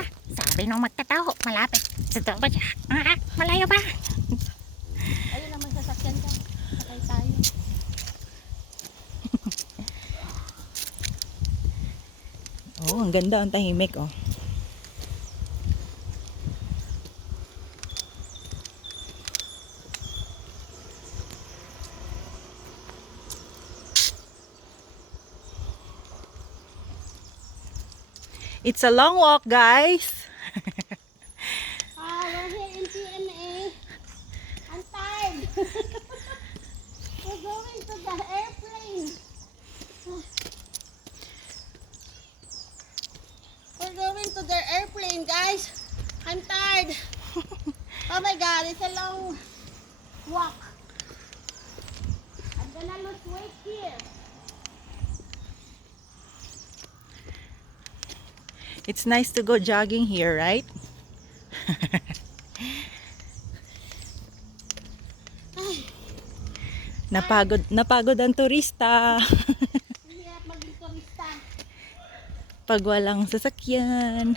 ba? Sabi nung magkataho, malapit. Totoo ba siya? Malayo ba? Ayun naman sasakyan ka. Sakay tayo. Oh, ang ganda, ang tahimik, oh. It's a long walk, guys. We're here in PNA. I'm tired. We're going to the airplane. We're going to the airplane, guys. I'm tired. Oh my God, it's a long walk. I'm gonna lose weight here. It's nice to go jogging here, right? Napagod ang turista. Hirap maging turista. Pag walang sasakyan.